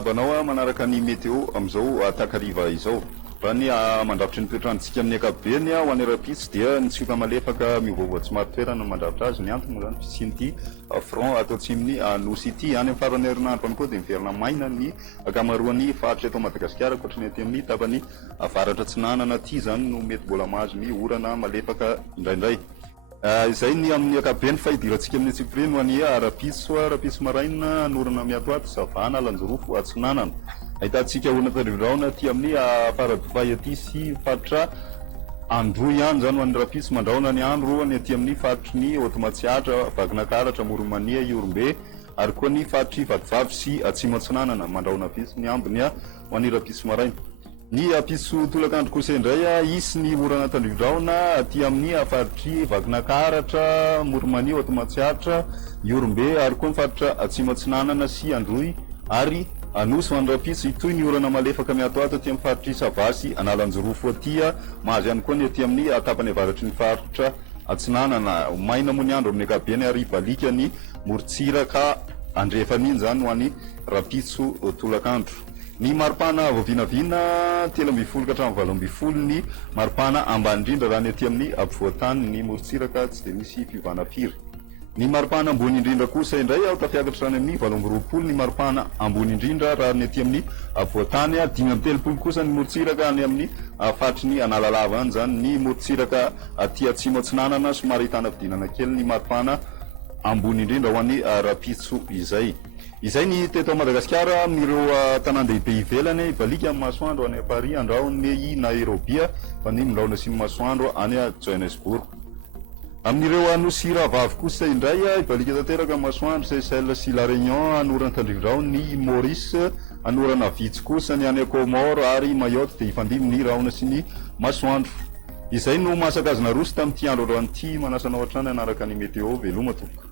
manabanao manaraka ny météo amizao takariva izao fa ny mandravitry ny toetrandrotsika amin'ny ankapobeny ho any rapisy dia ny tsioka malefaka miovaova tsy maro toerana mandravitra azy ny antony zany fisian'ity front atao atsiminy nosy ity any amin'ny farany herinandro any koa dia miverina maina ny akamaroany faritra eto Madagasikara koatrany aty amin'ny tapany avaratra Tsinanana aty zany no mety mbola mahazo ny orana malefaka indraindray. Izay ny amin'ny ankapobeny fahidirantsika amin'ny antsipireny ho any rapisy maraina norana miatoato savana lanjorofo Atsinanana. Ahitantsika olona tadrivraona aty amin'ny faradofay aty sy faritra andro ihany zany ho an'ny rapisy mandraona ny andro any aty amin'ny faritry ny Otomatsiatra Vakinakaratra Moromania Iorombe ary koa ny faritry Vatovavy sy Atsimo Atsinanana mandraona pisy ny ambiny ho an'ny rapisy maraina. Ny apiso tolakandro kosa indray isy ny orana tandrivindraona aty amin'ny faritry Vakinakaratra Moromania Otomatsiatra Iorombe ary koa ny faritra Atsimo Atsinanana sy Androy ary anosy ho an'ny rapisy itoy ny orana malefaka miatoato aty amin'ny faritry Savasy Analanjorofo aty mahazo ihany koa ny aty amin'ny tapany avaratry ny faritra Atsinanana. Maina moa ny andro amin'ny ankapobeny ary balika ny morontsiraka andrefan'iny zany ho an'ny rapiso tolakandro. Ny maripana voavinavina 3:20 ka hatramin'ny 8:20 ny maripana ambany indrindra raha ny aty amin'ny ampovoantany ny morontsiraka tsy dia misy fivana firy. Ny maripana ambony indrindra kosa indray tafiakatra rany amin'ny 8:20 ny maripana ambony indrindra raha ny aty amin'ny ampovoantany 5:30 kosa ny morontsiraka any amin'ny faritry ny Analalava any zany ny morontsiraka aty Atsimo Atsinanana somary ahitana fidinana kely ny maripana ambony indrindra ho an'ny rapiso izay. Izay ny teto Madagasikara amin'ireo tanan-dehibe ivelany ibalika amin'ny masoandro any Paris andraony Nairobi fa ny milaona simy masoandro any Johannesburg. Amin'ireo anosy rahavavy kosa indray ibalika tanteraka masoandro Seychelles sy La Réunion anorana tandrivindrao ny Maurice anorana vitsy kosa ny any Comore ary Mayotte dia ifandimby ny rahona sy ny masoandro. Izay no masaka azy naroso tamin'ity andro androany ity manasanao hatrany anaraka ny météo veloma tompoko.